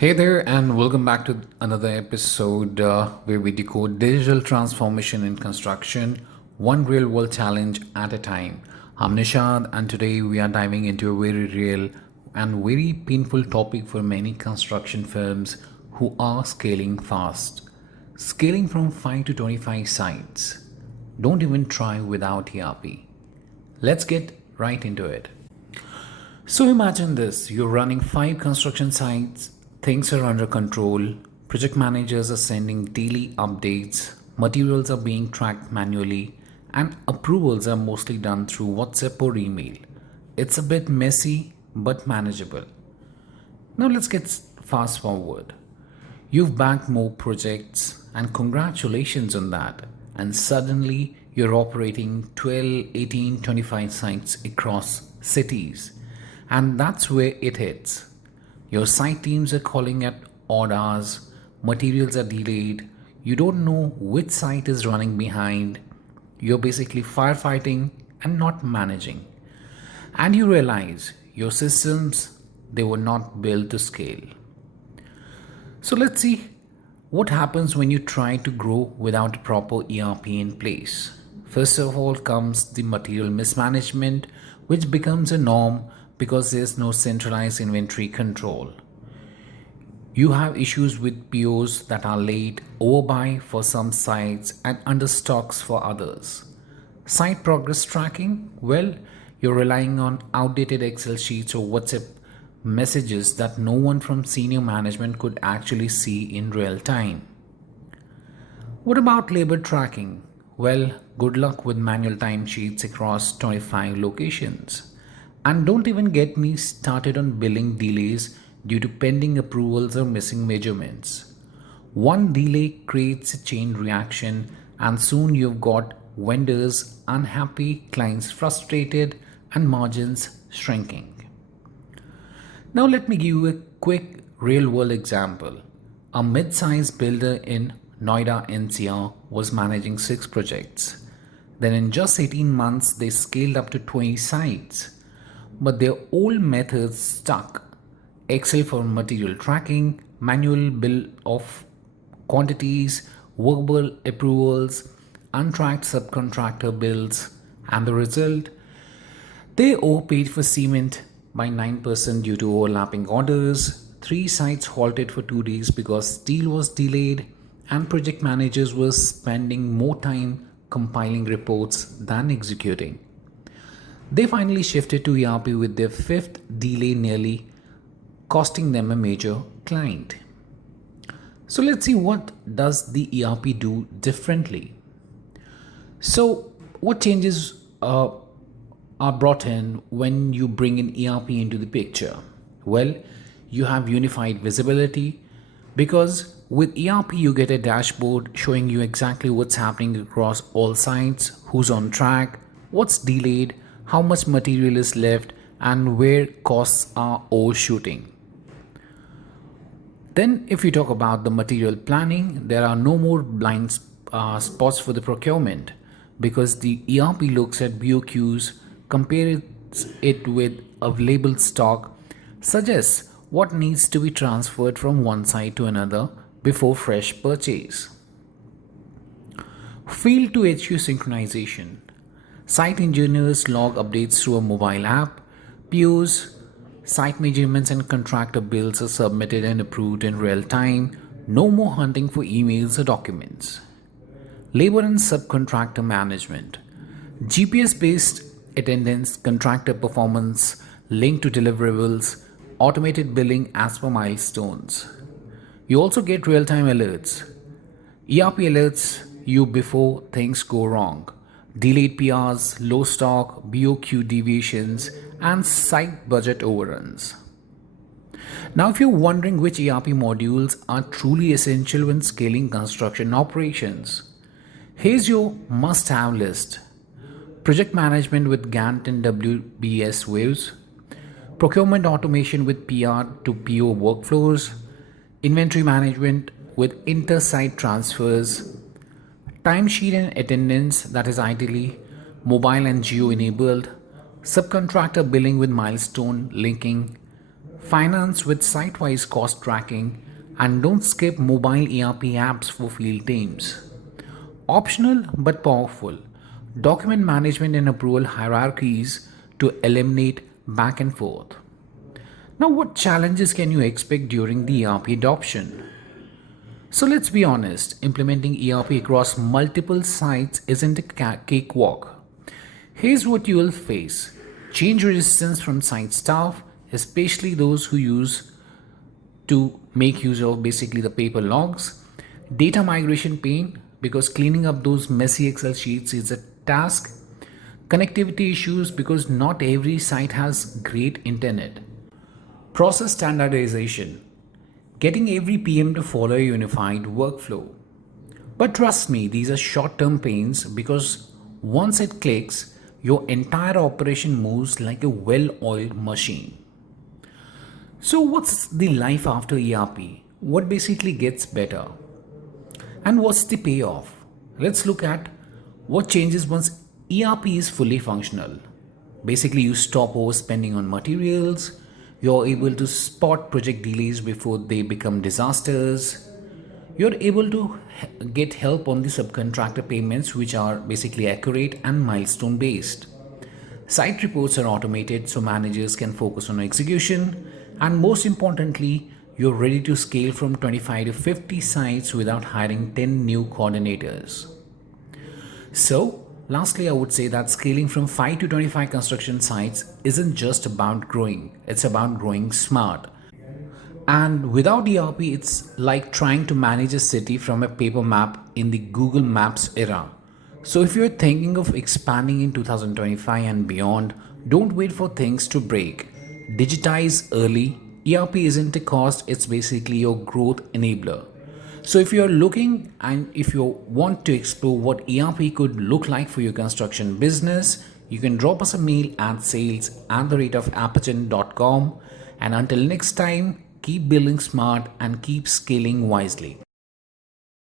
Hey there, and welcome back to another episode where we decode digital transformation in construction, one real world challenge at a time. I'm Nishad, and today we are diving into a very real and very painful topic for many construction firms who are scaling fast. Scaling from 5 to 25 sites. Don't even try without ERP. Let's get right into it. So imagine this, you're running 5 construction sites, things are under control, project managers are sending daily updates, materials are being tracked manually, and approvals are mostly done through WhatsApp or email. It's a bit messy but manageable. Now let's get fast forward. You've backed more projects, and congratulations on that. And suddenly you're operating 12, 18, 25 sites across cities. And that's where it hits. Your site teams are calling at odd hours, materials are delayed, you don't know which site is running behind. You're basically firefighting and not managing. And you realize your systems, they were not built to scale. So let's see what happens when you try to grow without a proper ERP in place. First of all comes the material mismanagement, which becomes a norm because there's no centralized inventory control. You have issues with POs that are late, overbuy for some sites, and understocks for others. Site progress tracking? Well, you're relying on outdated Excel sheets or WhatsApp messages that no one from senior management could actually see in real time. What about labor tracking? Well, good luck with manual timesheets across 25 locations. And don't even get me started on billing delays due to pending approvals or missing measurements. One delay creates a chain reaction, and soon you've got vendors unhappy, clients frustrated, and margins shrinking. Now, let me give you a quick real world example. A mid sized builder in Noida, NCR was managing 6 projects. Then, in just 18 months, they scaled up to 20 sites. But their old methods stuck. Excel for material tracking, manual bill of quantities, verbal approvals, untracked subcontractor bills, and the result? They overpaid for cement by 9% due to overlapping orders. 3 sites halted for 2 days because steel was delayed, and project managers were spending more time compiling reports than executing. They finally shifted to ERP with their 5th delay nearly costing them a major client. So let's see, what does the ERP do differently? So what changes are brought in when you bring in ERP into the picture? Well, you have unified visibility because with ERP you get a dashboard showing you exactly what's happening across all sites, who's on track, what's delayed, how much material is left, and where costs are overshooting. Then, if you talk about the material planning, there are no more blind spots for the procurement because the ERP looks at BOQs, compares it with a labeled stock, suggests what needs to be transferred from one site to another before fresh purchase. Field to HQ synchronization. Site engineers log updates through a mobile app. POs, site measurements, and contractor bills are submitted and approved in real time. No more hunting for emails or documents. Labor and subcontractor management. GPS based attendance, contractor performance linked to deliverables, automated billing as per milestones. You also get real time alerts. ERP alerts you before things go wrong. Delayed PRs, low stock, BOQ deviations, and site budget overruns. Now, if you're wondering which ERP modules are truly essential when scaling construction operations, here's your must have list: project management with Gantt and WBS waves, procurement automation with PR to PO workflows, inventory management with inter-site transfers, timesheet and attendance that is ideally mobile and geo enabled, subcontractor billing with milestone linking, finance with site-wise cost tracking, and don't skip mobile ERP apps for field teams. Optional but powerful. Document management and approval hierarchies to eliminate back and forth. Now, what challenges can you expect during the ERP adoption? So, let's be honest, implementing ERP across multiple sites isn't a cakewalk. Here's what you will face: change resistance from site staff, especially those who use to make use of basically the paper logs, data migration pain because cleaning up those messy Excel sheets is a task, connectivity issues because not every site has great internet, process standardization, getting every PM to follow a unified workflow. But trust me, these are short term pains because once it clicks, your entire operation moves like a well oiled machine. So, what's the life after ERP? What basically gets better? And what's the payoff? Let's look at what changes once ERP is fully functional. Basically, you stop overspending on materials, you're able to spot project delays before they become disasters, you're able to get help on the subcontractor payments, which are basically accurate and milestone based. Site reports are automated so managers can focus on execution, and most importantly, you're ready to scale from 25 to 50 sites without hiring 10 new coordinators. So, lastly, I would say that scaling from 5 to 25 construction sites isn't just about growing, it's about growing smart. And without ERP, it's like trying to manage a city from a paper map in the Google Maps era. So, if you're thinking of expanding in 2025 and beyond, don't wait for things to break. Digitize early. ERP isn't a cost, it's basically your growth enabler. So, if you're looking and if you want to explore what ERP could look like for your construction business, you can drop us a mail at sales@apagen.com. And until next time, keep building smart and keep scaling wisely.